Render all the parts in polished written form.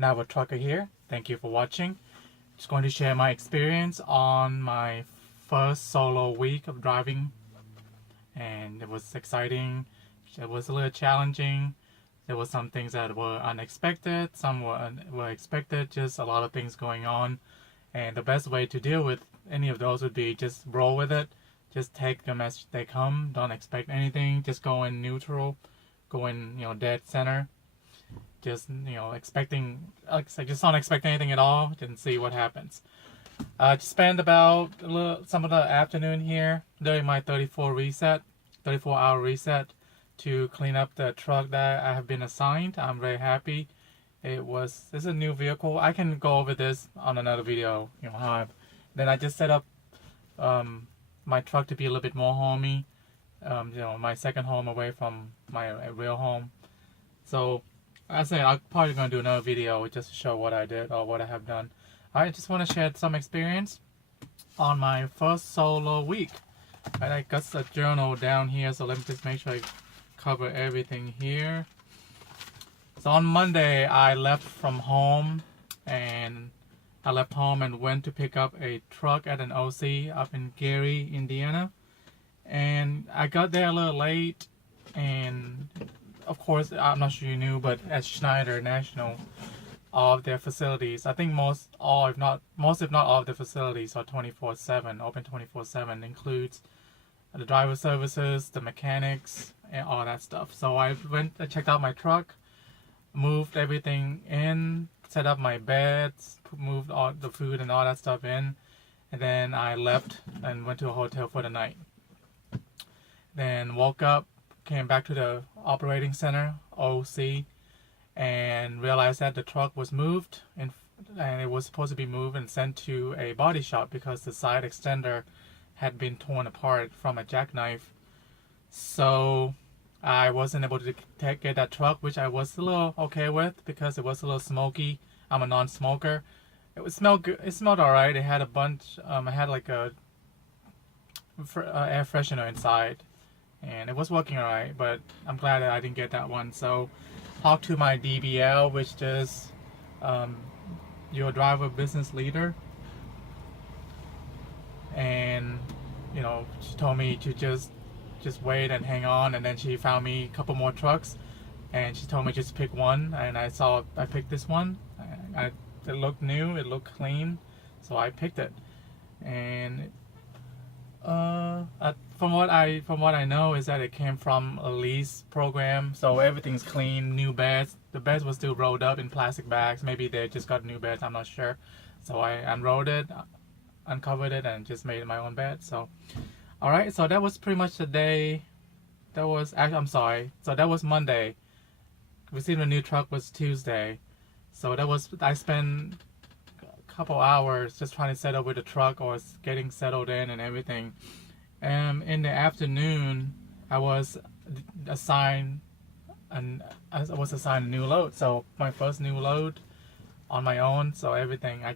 Now a trucker here. Thank you for watching. Just going to share my experience on my first solo week of driving, and it was exciting. It was a little challenging. There were some things that were unexpected, some were expected, just a lot of things going on. And the best way to deal with any of those would be just roll with it. Just take them as they come. Don't expect anything. Just go in neutral, go in, dead center. Just, expecting, like I said, just don't expect anything at all and see what happens. I just spent about some of the afternoon here during my 34-hour reset to clean up the truck that I have been assigned. I'm very happy. This is a new vehicle. I can go over this on another video, then I just set up my truck to be a little bit more homey, my second home away from my real home. So I say I'm probably going to do another video just to show what I did or what I have done. I just want to share some experience on my first solo week. Right, I got a journal down here, so let me just make sure I cover everything here. So on Monday, I left home and went to pick up a truck at an OC up in Gary, Indiana. And I got there a little late, and of course, I'm not sure you knew, but at Schneider National, all of their facilities, I think most if not all of the facilities are 24/7, open 24/7, includes the driver services, the mechanics, and all that stuff. So I checked out my truck, moved everything in, set up my beds, moved all the food and all that stuff in, and then I left and went to a hotel for the night. Then woke up, came back to the operating center, OC, and realized that the truck was moved and it was supposed to be moved and sent to a body shop because the side extender had been torn apart from a jackknife. So I wasn't able to get that truck, which I was a little okay with because it was a little smoky. I'm a non-smoker. It smelled good. It smelled alright. It had a bunch. I had like a air freshener inside, and it was working alright. But I'm glad that I didn't get that one. So talked to my DBL, which is your driver business leader, and she told me to just wait and hang on, and then she found me a couple more trucks, and she told me just pick one, and I picked this one. It looked new, it looked clean, so I picked it. And from what I know is that it came from a lease program, so everything's clean, new beds. The beds were still rolled up in plastic bags. Maybe they just got new beds, I'm not sure. So I unrolled it, uncovered it, and just made my own bed. So alright, so that was pretty much the day. So that was Monday. Receiving a new truck was Tuesday. So I spent a couple hours just trying to settle with the truck or getting settled in and everything. In the afternoon, I was assigned a new load. So my first new load on my own. So everything, I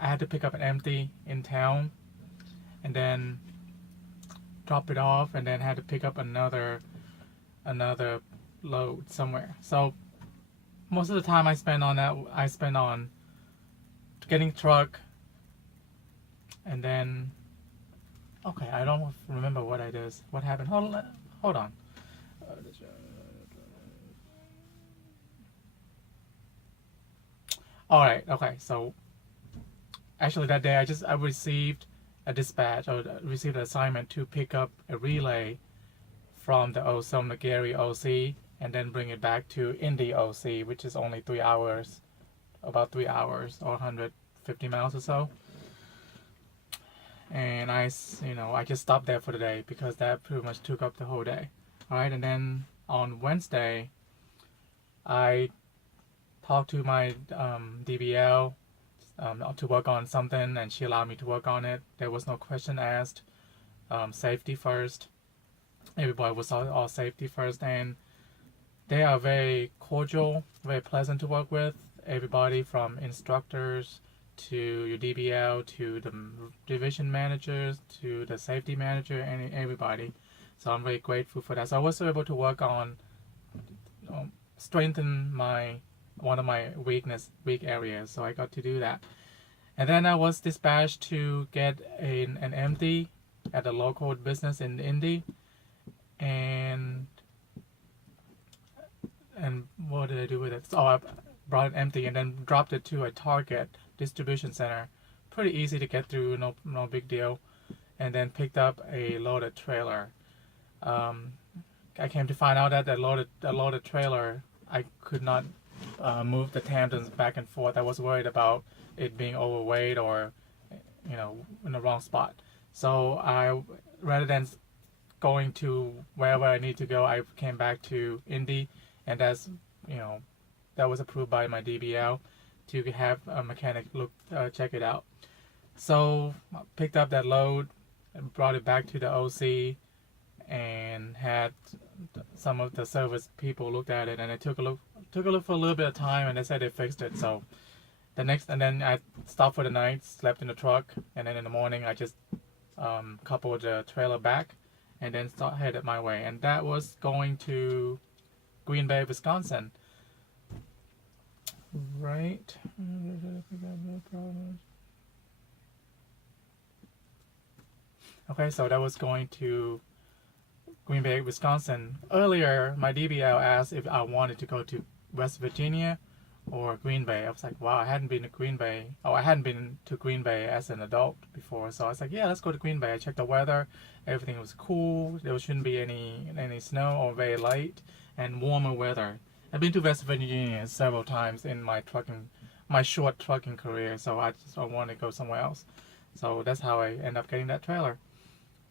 had to pick up an empty in town, and then drop it off, and then had to pick up another load somewhere. So most of the time I spend on getting truck, and then I don't remember what happened. Hold on. Alright, okay, so actually that day I received a dispatch, or received an assignment to pick up a relay from the Gary OC, and then bring it back to Indy OC, which is only about 3 hours or 150 miles or so. And I just stopped there for the day because that pretty much took up the whole day. Alright, and then on Wednesday, I talked to my DBL to work on something, and she allowed me to work on it. There was no question asked. Safety first. Everybody was all safety first, and they are very cordial, very pleasant to work with. Everybody from instructors to your DBL to the division managers to the safety manager, and everybody. So I'm very grateful for that. So I was able to work on strengthen my one of my weak areas. So I got to do that. And then I was dispatched to get an empty at a local business in Indy. And what did I do with it? So I brought it empty and then dropped it to a Target distribution center. Pretty easy to get through, no big deal. And then picked up a loaded trailer. I came to find out that the loaded trailer, I could not move the tandems back and forth. I was worried about it being overweight or in the wrong spot. So rather than going to wherever I need to go, I came back to Indy, and that was approved by my DBL to have a mechanic check it out. So I picked up that load and brought it back to the OC and had some of the service people looked at it, and it took a look for a little bit of time, and they said they fixed it. So and then I stopped for the night, slept in the truck, and then in the morning I just coupled the trailer back and then headed my way, and that was going to Green Bay, Wisconsin. Right. Okay, so that was going to Green Bay, Wisconsin. Earlier, my DBL asked if I wanted to go to West Virginia or Green Bay. I was like, wow, I hadn't been to Green Bay. Oh, I hadn't been to Green Bay as an adult before. So I was like, yeah, let's go to Green Bay. I checked the weather. Everything was cool. There shouldn't be any snow or very light and warmer weather. I've been to West Virginia several times in my short trucking career. So I want to go somewhere else. So that's how I end up getting that trailer.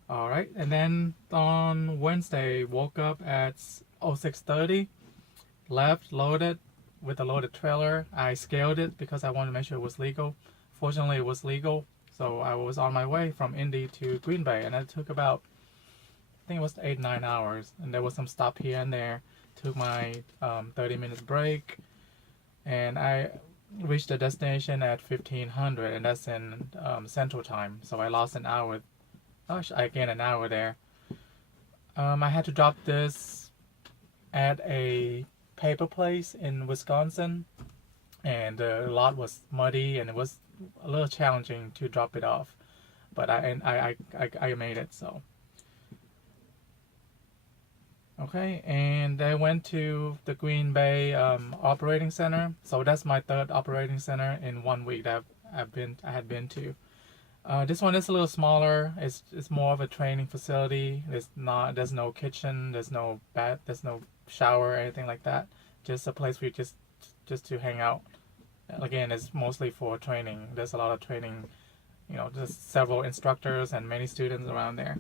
All right, and then on Wednesday, woke up at 06:30, left, loaded with a loaded trailer. I scaled it because I wanted to make sure it was legal. Fortunately, it was legal, so I was on my way from Indy to Green Bay, and it took about, I think it was 8-9 hours, and there was some stop here and there. Took my 30 minutes break, and I reached the destination at 1500, and that's in Central Time, so I lost an hour. I gained an hour there. I had to drop this at a paper place in Wisconsin, and the lot was muddy, and it was a little challenging to drop it off, but I made it. So okay, and I went to the Green Bay operating center. So that's my third operating center in 1 week that I had been to. This one is a little smaller. It's more of a training facility. There's no kitchen. There's no bath. There's no shower or anything like that. Just a place for you just to hang out. Again, it's mostly for training. There's a lot of training. Just several instructors and many students around there.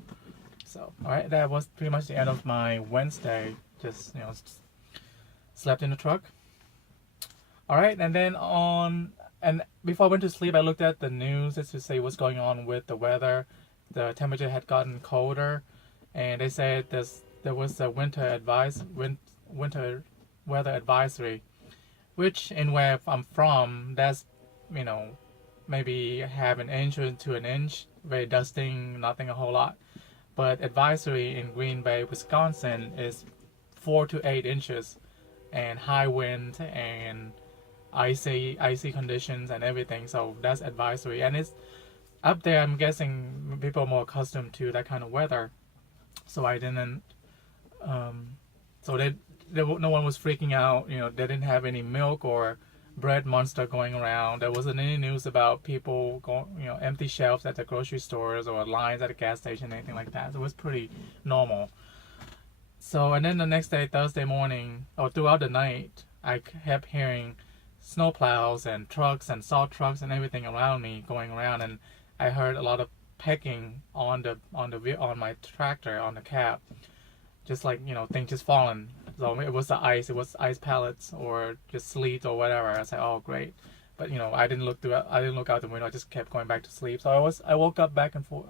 So all right, that was pretty much the end of my Wednesday. Just slept in the truck. All right, and then And before I went to sleep, I looked at the news just to see what's going on with the weather. The temperature had gotten colder, and they said there was a winter weather advisory, which in where I'm from, that's maybe half an inch to an inch, very dusting, nothing a whole lot. But advisory in Green Bay, Wisconsin, is 4 to 8 inches, and high wind and icy conditions and everything. So that's advisory, and it's up there. I'm guessing people are more accustomed to that kind of weather, so I didn't so no one was freaking out. They didn't have any milk or bread monster going around. There wasn't any news about people going empty shelves at the grocery stores or lines at a gas station, anything like that. So it was pretty normal. So, and then the next day, Thursday morning, or throughout the night, I kept hearing snowplows and trucks and salt trucks and everything around me going around, and I heard a lot of pecking on my tractor, on the cab, just like things just falling. So it was ice pellets or just sleet or whatever. I said, oh great, but I didn't look out the window. I just kept going back to sleep. So I woke up back and forth.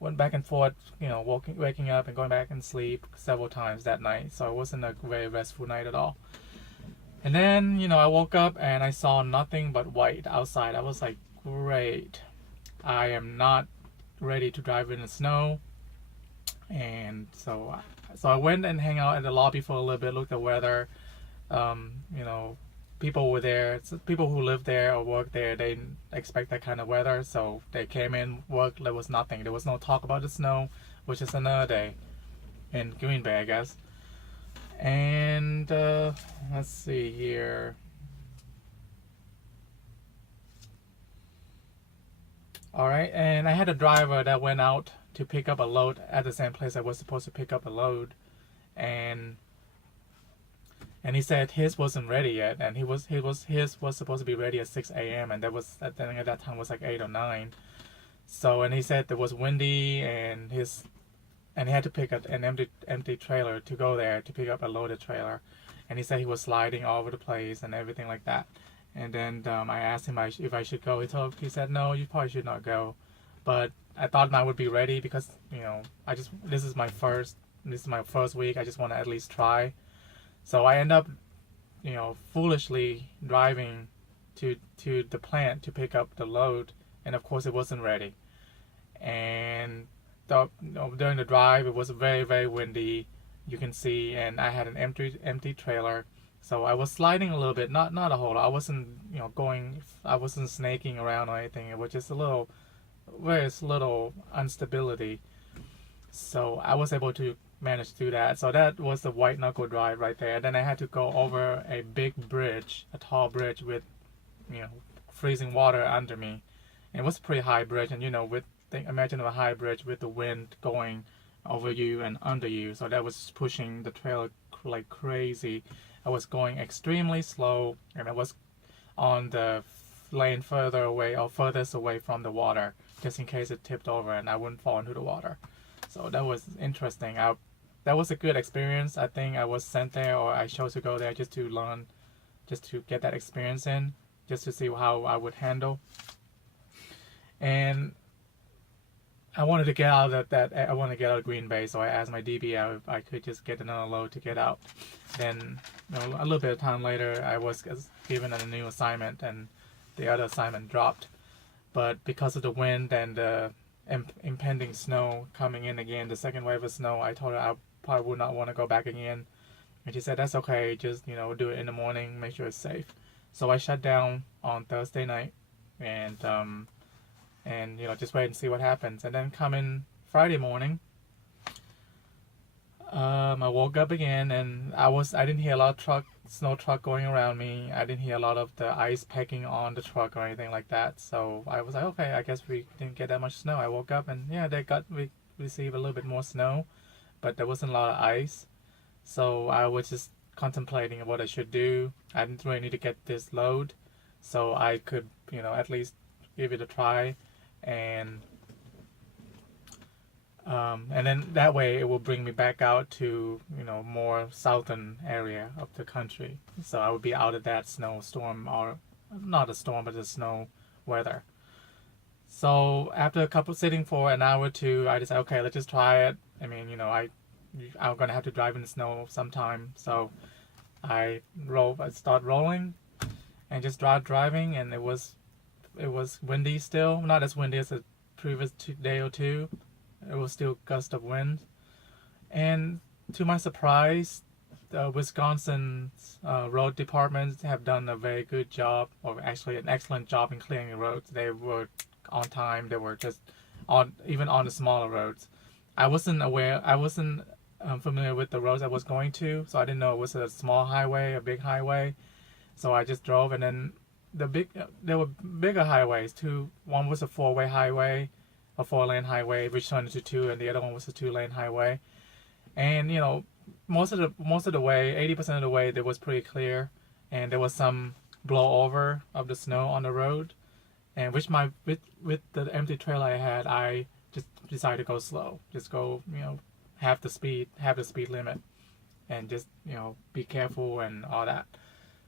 Went back and forth, waking up and going back and sleep several times that night. So it wasn't a very restful night at all. And then, I woke up and I saw nothing but white outside. I was like, great. I am not ready to drive in the snow. And so I went and hang out in the lobby for a little bit, looked at the weather. you know, people were there, people who live there or work there, they didn't expect that kind of weather, so they came in, worked, there was nothing. There was no talk about the snow, which is another day in Green Bay, I guess. And let's see here. All right, and I had a driver that went out to pick up a load at the same place I was supposed to pick up a load, and he said his wasn't ready yet, and his was supposed to be ready at 6 a.m. and that was at that time was like 8 or 9. So, and he said it was windy, and he had to pick up an empty trailer to go there to pick up a loaded trailer, and he said he was sliding all over the place and everything like that. And then I asked him if I should go. He said no, you probably should not go. But I thought I would be ready because this is my first week. I just want to at least try. So I end up foolishly driving to the plant to pick up the load, and of course it wasn't ready. And during the drive it was very, very windy, you can see, and I had an empty trailer. So I was sliding a little bit, not a whole lot. I wasn't I wasn't snaking around or anything. It was just very little instability. So I was able to manage to do that. So that was the white knuckle drive right there. Then I had to go over a big bridge, a tall bridge with freezing water under me. And it was a pretty high bridge, and imagine a high bridge with the wind going over you and under you. So that was pushing the trailer like crazy. I was going extremely slow, and I was on the lane furthest away from the water, just in case it tipped over and I wouldn't fall into the water. So that was interesting. That was a good experience. I think I was sent there, or I chose to go there just to learn, just to get that experience in, just to see how I would handle. And I wanted to get out of I wanted to get out of Green Bay, so I asked my DB if I could just get another load to get out. Then a little bit of time later, I was given a new assignment, and the other assignment dropped. But because of the wind and the impending snow coming in again, the second wave of snow, I told her I probably would not want to go back again. And she said, that's okay, just do it in the morning, make sure it's safe. So I shut down on Thursday night, and just wait and see what happens. And then coming Friday morning, I woke up again, and I didn't hear a lot of snow truck going around me. I didn't hear a lot of the ice packing on the truck or anything like that. So I was like, okay, I guess we didn't get that much snow. I woke up, and we received a little bit more snow, but there wasn't a lot of ice. So I was just contemplating what I should do. I didn't really need to get this load, so I could at least give it a try. And then that way it will bring me back out to more southern area of the country, so I would be out of that snowstorm, or not a storm but a snow weather. So after sitting for an hour or two, I decided, okay, let's just try it. I mean, I'm gonna have to drive in the snow sometime, so I start rolling and just driving, and it was windy still, not as windy as the previous day or two. It was still gust of wind, and to my surprise, the Wisconsin's road departments have done a very good job, or actually an excellent job in clearing the roads. They were on time. They were just even on the smaller roads. I wasn't familiar with the roads I was going to, so I didn't know it was a small highway, a big highway. So I just drove, and then there were bigger highways too. One was a 4-way highway, a 4-lane highway, which turned into 2, and the other one was a 2-lane highway. And most of the way, 80% of the way, there was pretty clear, and there was some blowover of the snow on the road. And with the empty trailer I had, I just decided to go slow, just go half the speed limit, and just be careful and all that.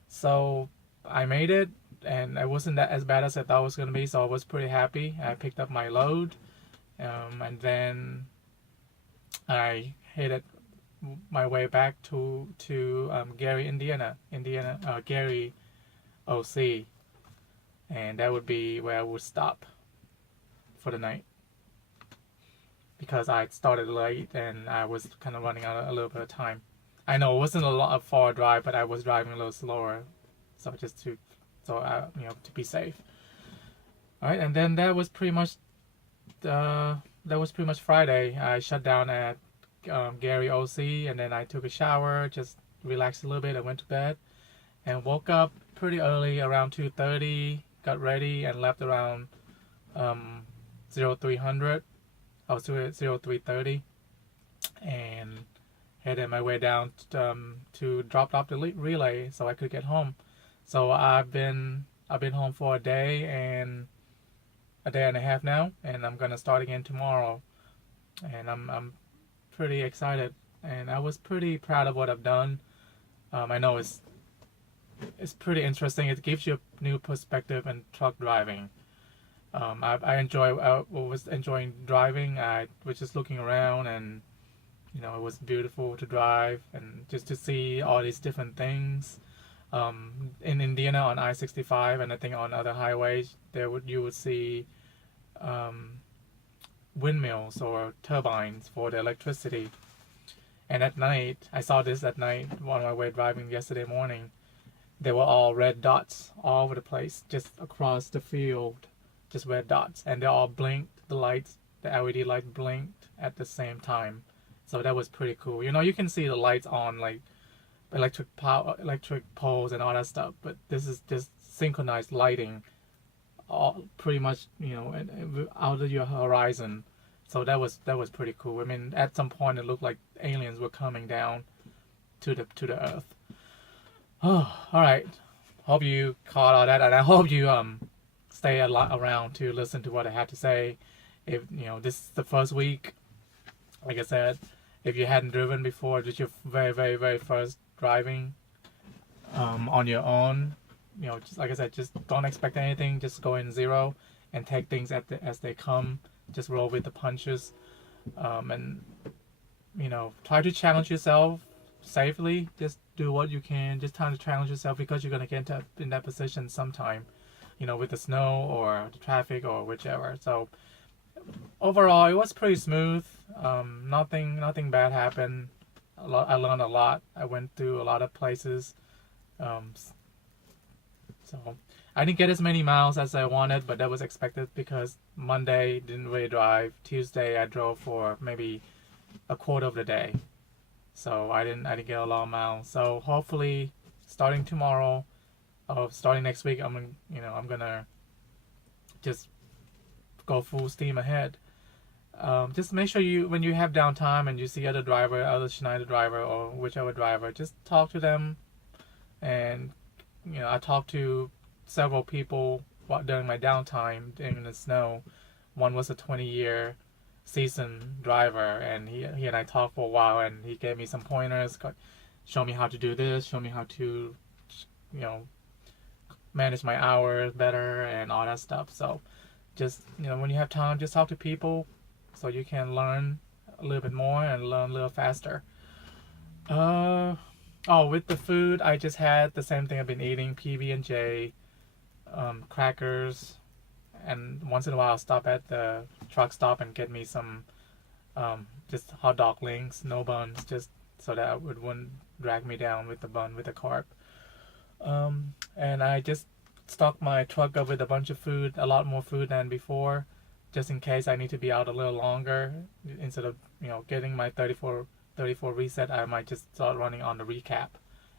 So I made it, and it wasn't that as bad as I thought it was going to be, so I was pretty happy. I picked up my load, and then I headed my way back to Gary, Indiana, Gary, OC, and that would be where I would stop for the night, because I started late and I was kind of running out a little bit of time. I know it wasn't a far drive, but I was driving a little slower, so just to to be safe. All right, and then that was pretty much Friday. I shut down at Gary OC, and then I took a shower, just relaxed a little bit. I went to bed and woke up pretty early, around 2:30. Got ready and left around 0300. I was doing it 0330, and headed my way down to drop off the relay so I could get home. So I've been home for a day and a half now, and I'm gonna start again tomorrow. And I'm pretty excited, and I was pretty proud of what I've done. I know it's pretty interesting. It gives you a new perspective in truck driving. I was enjoying driving. I was just looking around, and it was beautiful to drive and just to see all these different things. In Indiana on I-65, and I think on other highways, you would see windmills or turbines for the electricity. And at night, I saw this at night on my way driving yesterday morning. They were all red dots all over the place, just across the field, just red dots, and they all blinked. The LED light blinked at the same time. So that was pretty cool. You can see the lights on like electric poles and all that stuff, but this is just synchronized lighting, all pretty much out of your horizon. So that was pretty cool. I mean, at some point it looked like aliens were coming down to the earth. Oh, all right. Hope you caught all that, and I hope you stay a lot around to listen to what I had to say. If this is the first week, like I said, if you hadn't driven before, this is your very, very, very first driving on your own, just like I said, just don't expect anything. Just go in zero and take things as they come. Just roll with the punches, and try to challenge yourself safely. Just do what you can. Just try to challenge yourself, because you're gonna get in that position sometime, with the snow or the traffic or whichever. So overall, it was pretty smooth. Nothing bad happened. I learned a lot. I went through a lot of places. So I didn't get as many miles as I wanted, but that was expected because Monday didn't really drive. Tuesday I drove for maybe a quarter of the day. So I didn't get a lot of miles. So hopefully starting tomorrow or starting next week, I'm gonna just go full steam ahead. Just make sure when you have downtime and you see other Schneider driver or whichever driver, just talk to them. And I talked to several people during my downtime during the snow. One was a 20-year seasoned driver, and he and I talked for a while, and he gave me some pointers, show me how to do this, show me how to manage my hours better and all that stuff. So just when you have time, just talk to people so you can learn a little bit more and learn a little faster. With the food, I just had the same thing I've been eating: PB&J, crackers, and once in a while I'll stop at the truck stop and get me some just hot dog links, no buns, just so that it wouldn't drag me down with the bun with the carb. And I just stocked my truck up with a bunch of food, a lot more food than before, just in case I need to be out a little longer. Instead of getting my 34 reset, I might just start running on the recap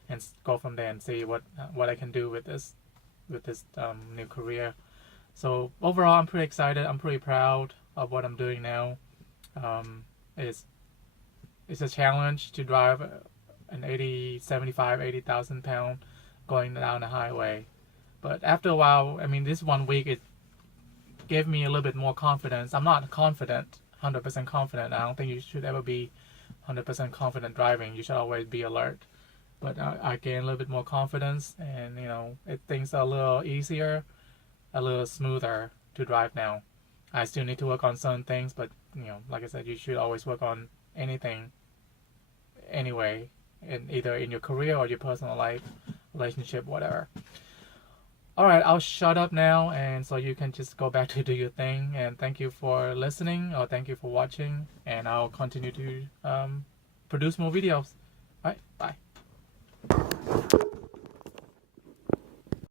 and go from there and see what I can do with this new career. So overall, I'm pretty excited. I'm pretty proud of what I'm doing now. It's a challenge to drive an 80,000 pound going down the highway. But after a while, I mean, this 1 week, it gave me a little bit more confidence. I'm not 100% confident. I don't think you should ever be 100% confident driving. You should always be alert. But I gained a little bit more confidence, and things are a little easier, a little smoother to drive now. I still need to work on certain things, but like I said, you should always work on anything anyway, either in your career or your personal life, relationship, whatever. All right, I'll shut up now, and so you can just go back to do your thing. And thank you for listening, or thank you for watching, and I'll continue to produce more videos. All right, bye.